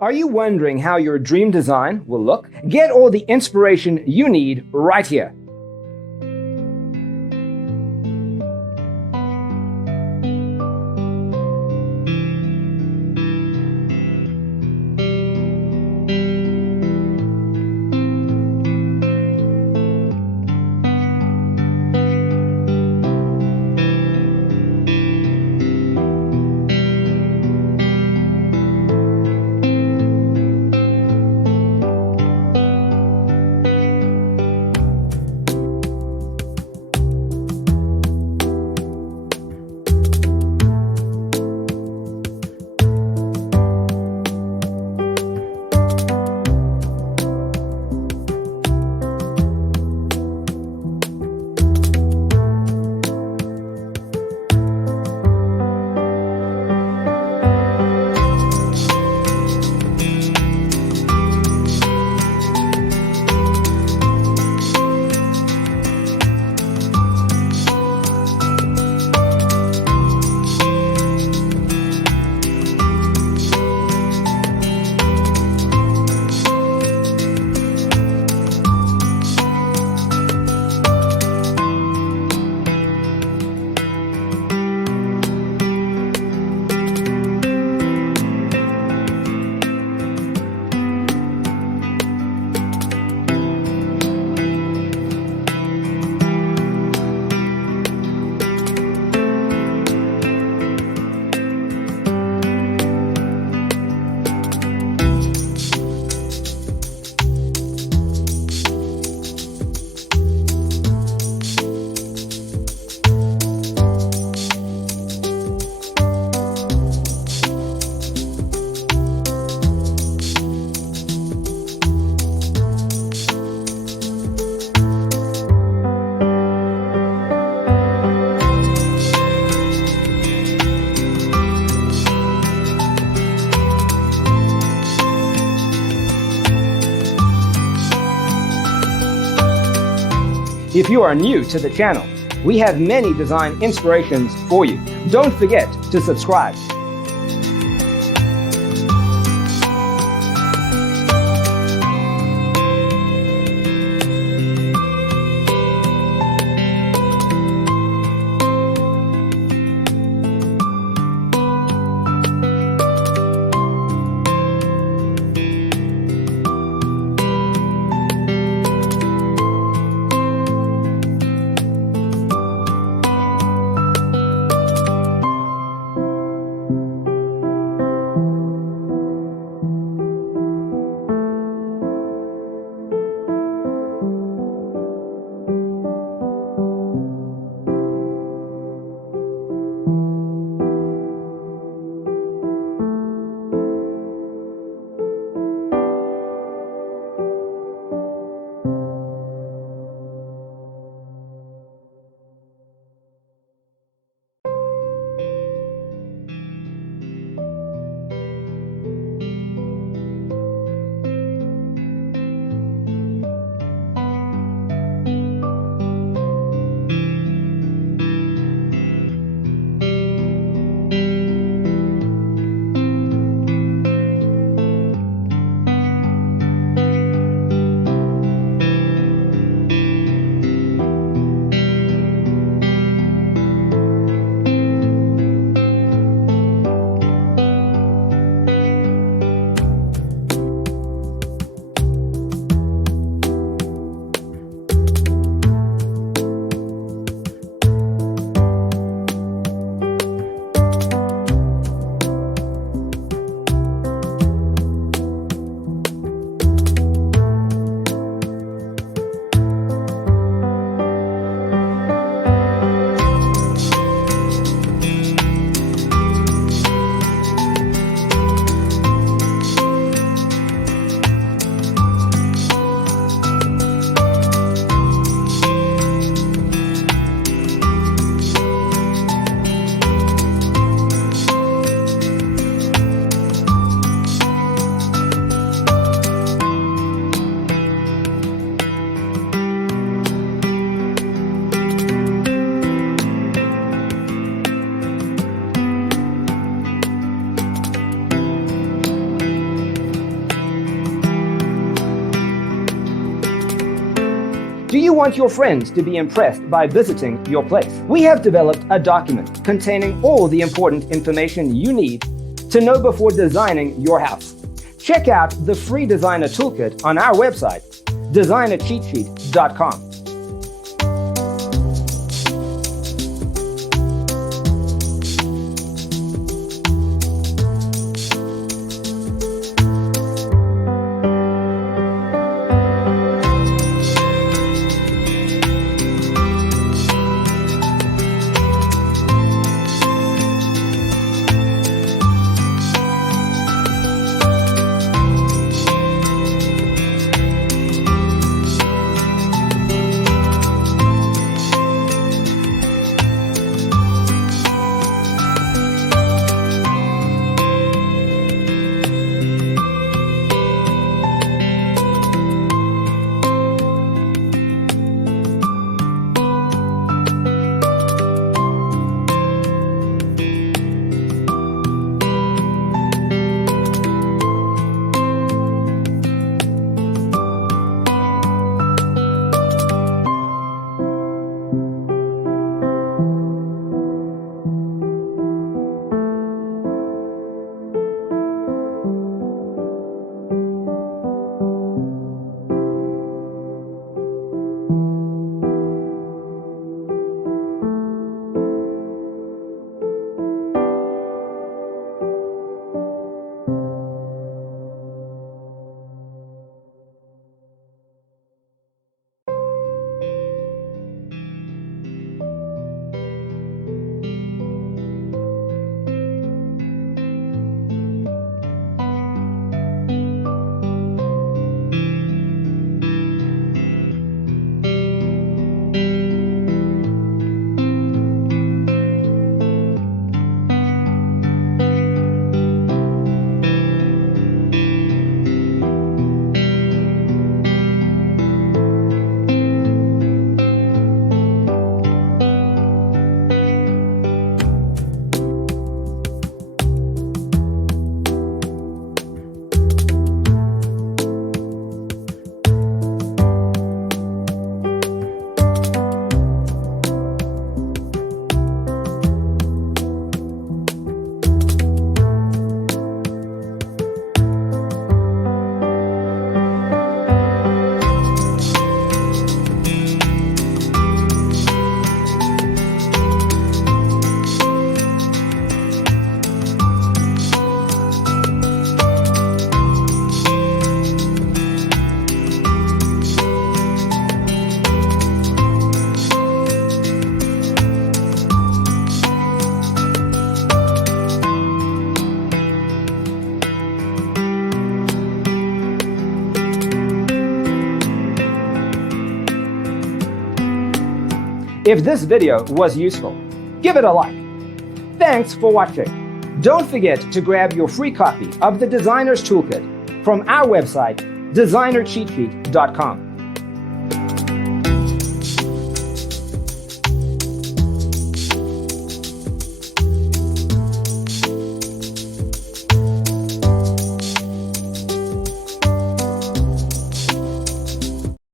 Are you wondering how your dream design will look? Get all the inspiration you need right here. If you are new to the channel, we have many design inspirations for you. Don't forget to subscribe. Do you want your friends to be impressed by visiting your place? We have developed a document containing all the important information you need to know before designing your house. Check out the free designer toolkit on our website, designercheatsheet.com. If this video was useful, give it a like. Thanks for watching. Don't forget to grab your free copy of the Designer's Toolkit from our website, designercheatsheet.com.